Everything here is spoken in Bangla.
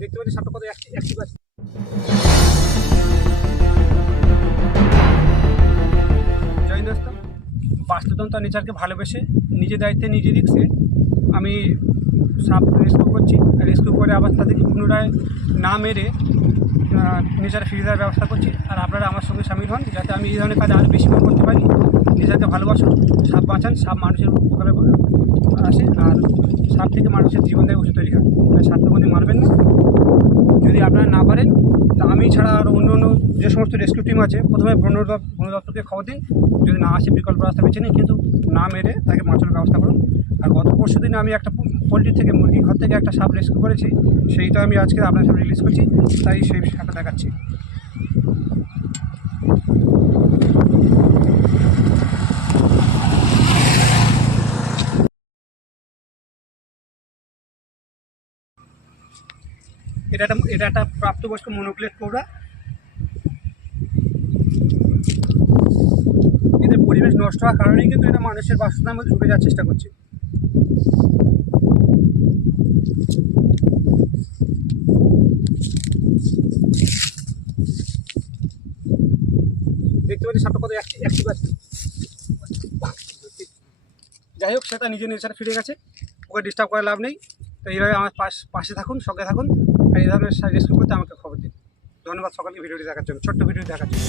দেখতে পাচ্ছি সাপটা কত অ্যাক্টিভ আছে। জয় দোস্ত, বাস্তুতন্ত্র নেচারকে ভালোবেসে নিজের দায়িত্বে নিজে রিক্সে আমি সাপ রেস্কিউ করছি। রেস্কিউ করে আবার তাদেরকে পুনরায় না মেরে নেচার ফিরে দেওয়ার ব্যবস্থা করছি। আর আপনারা আমার সঙ্গে সামিল হন যাতে আমি এই ধরনের কাজ আরও বেশি করে করতে পারি। নেচারকে ভালোবাসুন, সাপ বাঁচান, সাপ মানুষের উপকারে আসে, আর সাপ থেকে মানুষের জীবন দেয় ওষুধ তৈরি হয়। তাই সাপকে কোনো মারবেন না। যদি আপনারা না পারেন তা আমি ছাড়া আর অন্য অন্য যে সমস্ত রেস্কিউ টিম আছে প্রথমে বন দপ্তরকে খবর দিন, যদি না আসে বিকল্প রাস্তা বেছে নিন, কিন্তু না মেরে তাকে বাঁচানোর ব্যবস্থা করুন। আর গত পরশু দিনে আমি একটা পোলট্রি থেকে, মুরগি ঘর থেকে একটা সাপ রেস্কিউ করেছি, সেইটা আমি আজকে আপনার সামনে রিলিজ করছি, তাই সেই সাপটা দেখাচ্ছি। এটা একটা প্রাপ্তবয়স্ক মনোক্লেট কোবরা। এদের পরিবেশ নষ্ট হওয়ার কারণেই কিন্তু এটা মানুষের বাসস্থানের মধ্যে ঢুকে যাওয়ার চেষ্টা করছে। দেখতে পাচ্ছি সাপটা কত অ্যাক্টিভ আছে। যাই হোক, সেটা নিজের নেচারে ফিরে গেছে, ওকে ডিস্টার্ব করে লাভ নেই। তো এইভাবে আমার পাশে থাকুন, সঙ্গে থাকুন, আর এই ধরনের রেস্কিউ করতে আমাকে খবর দিন। ধন্যবাদ সকলকে ভিডিওটি দেখার জন্য, ছোট্ট ভিডিওটি দেখার জন্য।